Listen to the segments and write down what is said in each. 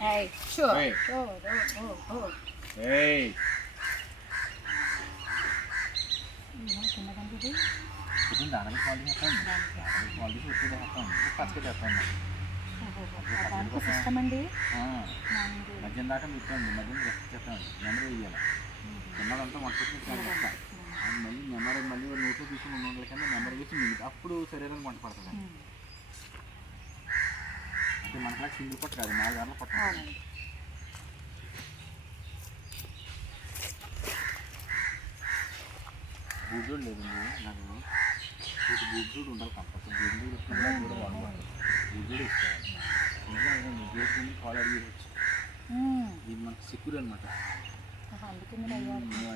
Hey, sure. Hey. Oh. Hey. చిన్నదండి ఇది. ఇప్పుడు దానికి క్వాలిటీ చెప్పండి. దానికి క్వాలిటీ వచ్చేది చెప్పండి. పచ్చడి చెప్పండి. దానికి సిస్టమ్ అండి. మధ్యం దాకా పెట్టండి. మధ్యం రెస్ట్ చెప్పండి. నెమరు వేయాలి. తిన్నదంతా వంట మళ్ళీ నెమరు మళ్ళీ నోట్లో తీసుకుని 3 గంటల కన్నా నెమరు వేసి మిగిలి అప్పుడు శరీరం వంట పడుతుంది. అంటే మనకు సింగిల్ పట్టు కాదు 4 గంటలు పట్టాలి. బూజోడు లేదండి నాకు బూజోడు ఉండాలి కంపల్సరీ బూజోడు వాడవాలి బూజోడు ఇస్తాను ఇంకా గేట్ కాల్ అడిగేయచ్చు ఇది మనకు సెక్యూర్ అనమాట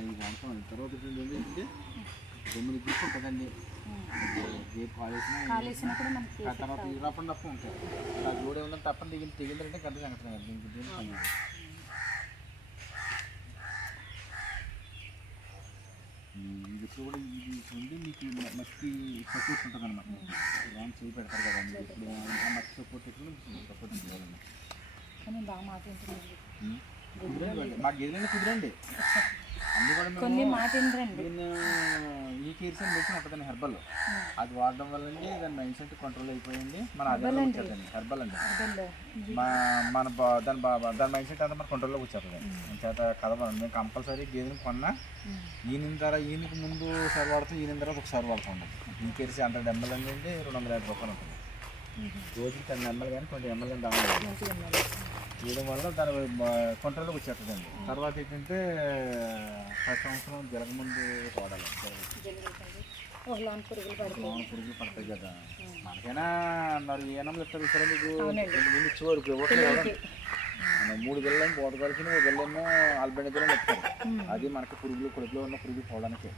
ఇది వాడతాం తర్వాత ఏంటంటే 9 గ్రూప్ ఉంటుందండి గేట్ కాల్ వేసినా తర్వాత రప్పని తప్ప ఉంటాయి ఆ జోడు ఏమన్నా తప్పని తెగిందంటే గంట సంగతి దీనికి పని ఇది కూడా ఇది ఉంది మీకు మట్టి సపోర్ట్ ఉంటుంది అనమాట లాంగ్ చేయి పెడతారు కదా మీరు ఇప్పుడు మట్టి సపోర్ట్ సపోర్ట్ చేయాలన్నమాట కానీ బాగా మాట కుదరండి మాకు గేదెలన్నీ కుదరండి అన్నీ కూడా కొన్ని మాట ఏంటండి నేను ఈ కేర్సన్ మెడిసిన్ ఉంటుందండి హెర్బల్ అది వాడడం వల్లండి దాని మైండ్ సెట్ కంట్రోల్ అయిపోయింది మన అదే వచ్చేదండి హెర్బల్ అండి మన దాని మైండ్ సెట్ అంతా మన కంట్రోల్లోకి వచ్చేస్తుంది చేత కదవాలి మేము కంపల్సరీ గేదెని కొన్నా ఈయనకి ముందు ఒకసారి వాడుతాం ఈయన తర్వాత ఒకసారి వాడుతుంది ఈ కేర్స్ 100 ml అండి 250 రూపాయలు ఉంటుంది రోజుకి 10 ml కానీ 20 ml కానీ దాని వేయడం వల్ల దాని కంట్రోల్లోకి వచ్చేస్తుందండి తర్వాత ఏంటంటే 10 సంవత్సరం జరగముందు వాడాలి పురుగులు పడతాయి కదా మనకైనా అన్నారు ఏ నెంబర్ ఇస్తారు ఇక్కడ మీకు ఇచ్చేవారు ఇవ్వట్లేదు 3 గెల్లని పోటగాలికి 1 గెల్లేమో ఆల్బెండ్ గెల్లని ఇస్తారు అది మనకి పురుగులు కొడుకులో ఉన్న పురుగులు పోవడానికి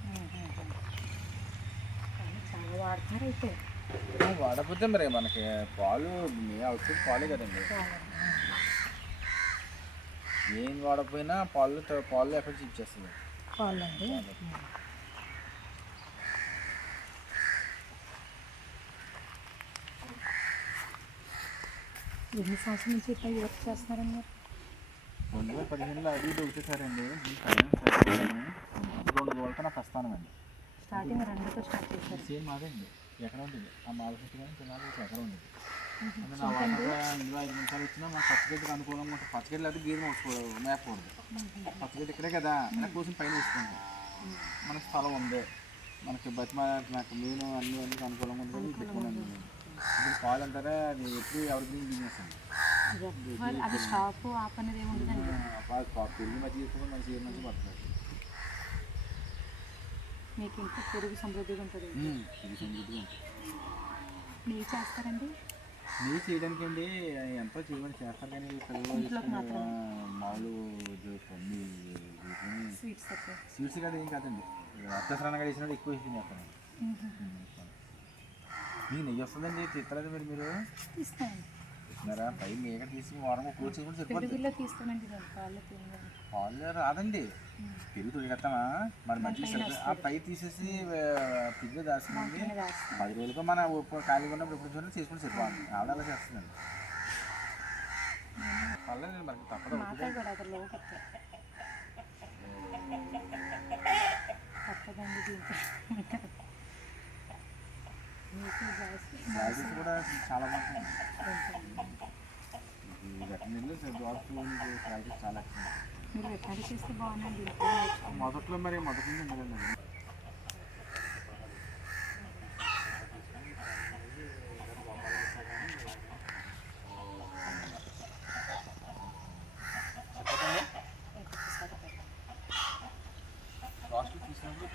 వాడకపోతే మరి మనకి పాలు అవుతుంది పాలే కదండి ఏం వాడకపోయినా పాలు ఎఫెక్ట్ ఇచ్చేస్తుంది ఎన్ని సంవత్సరాల నుంచి ఇట్లా వర్క్ చేస్తున్నారండి 2015లో అది ఒకటేసారండి 2 రోజులతో నాకు ప్రస్థానం స్టార్టింగ్ 2తో స్టార్ట్ చేశారు సేమ్ అదండి ఎక్కడ ఉంటుంది ఆ మాలశెట్టి కానీ తినాలి ఎక్కడ ఉండదు అంటే నా వాటర్లో ఇందులో 5 నిమిషాలు వచ్చినా మన పచ్చగడ్డకి అనుకూలంగా ఉంటుంది పచ్చగడ్డలు అయితే గేదె మేపకూడదు పచ్చగడ్డ ఇక్కడే కదా ఇలా కోసం పైన వేసుకుంటాం మనకు స్థలం ఉంది మనకి నాకు మెయిన్ అన్ని అనుకూలంగా ఉంటుంది పెట్టుకున్నాను ఇప్పుడు పాలు అంటారా అది ఎప్పుడు ఎవరికి బిజినెస్ అండి అది షాపు ఆప్ అనేది ఏముంటుందండి పెరిగి మధ్య చేసుకుని మంచి మంచి పడుతుంది మీకు ఇంకా పెరుగు సమృద్ధిగా ఉంటుంది పెరుగు సమృద్ధిగా ఉంటుంది నెయ్యి చేస్తారండి నెయ్యి చేయడానికి అండి ఎంతో చేయమని చేస్తారు కానీ పిల్లలు మామూలు స్వీట్స్ కాదు ఏం కాదండి అత్యవసరంగా వేసినప్పుడు ఎక్కువ వేసింది చేస్తాను మీ నెయ్యి వస్తుందండి తీస్తలేదు మీరు ఇస్తున్నారా పై మేక తీసి వారం కూర్చొని కూడా సరిపోతుంది పాలు రాదండి పెరుగు తొడిగేస్తామా మరి మంచి ఆ పై తీసేసి ఫ్రిడ్జ్లో దాస్తుందండి 10 రోజులుగా మన ఖాళీగా ఉన్నప్పుడు ఎప్పుడు చూడండి చేసుకుని సరిపోతుంది ఆవిడ అలా చేస్తుందండి పర్లేదు మనకి తప్పదు శాలరీస్ కూడా చాలా బాగుంటుంది వెటనరీలో శాలరీస్ చాలా మీరు వెటనరీ చేస్తే బాగుందండి మొదట్లో మరి మొదటి నుంచి ఉండదండి కాస్ట్ తీసుకున్నప్పుడు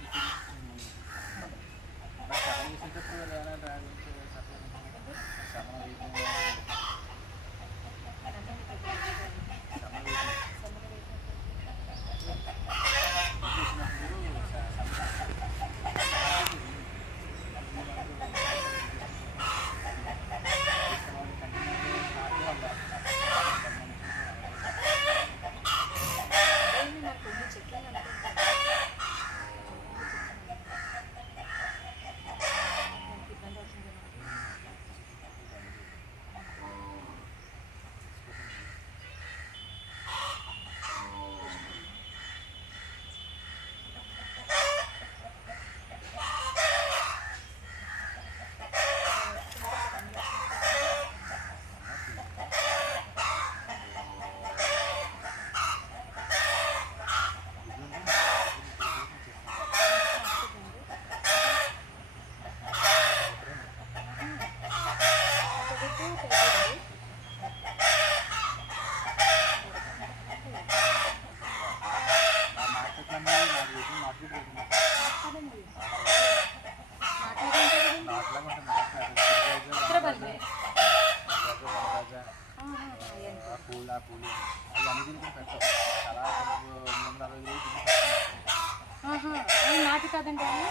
కదండి అది?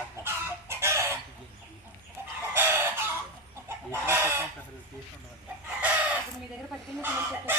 ఇప్పుడు మీ దగ్గర పట్టుకుని పిల్లలు చెప్పారు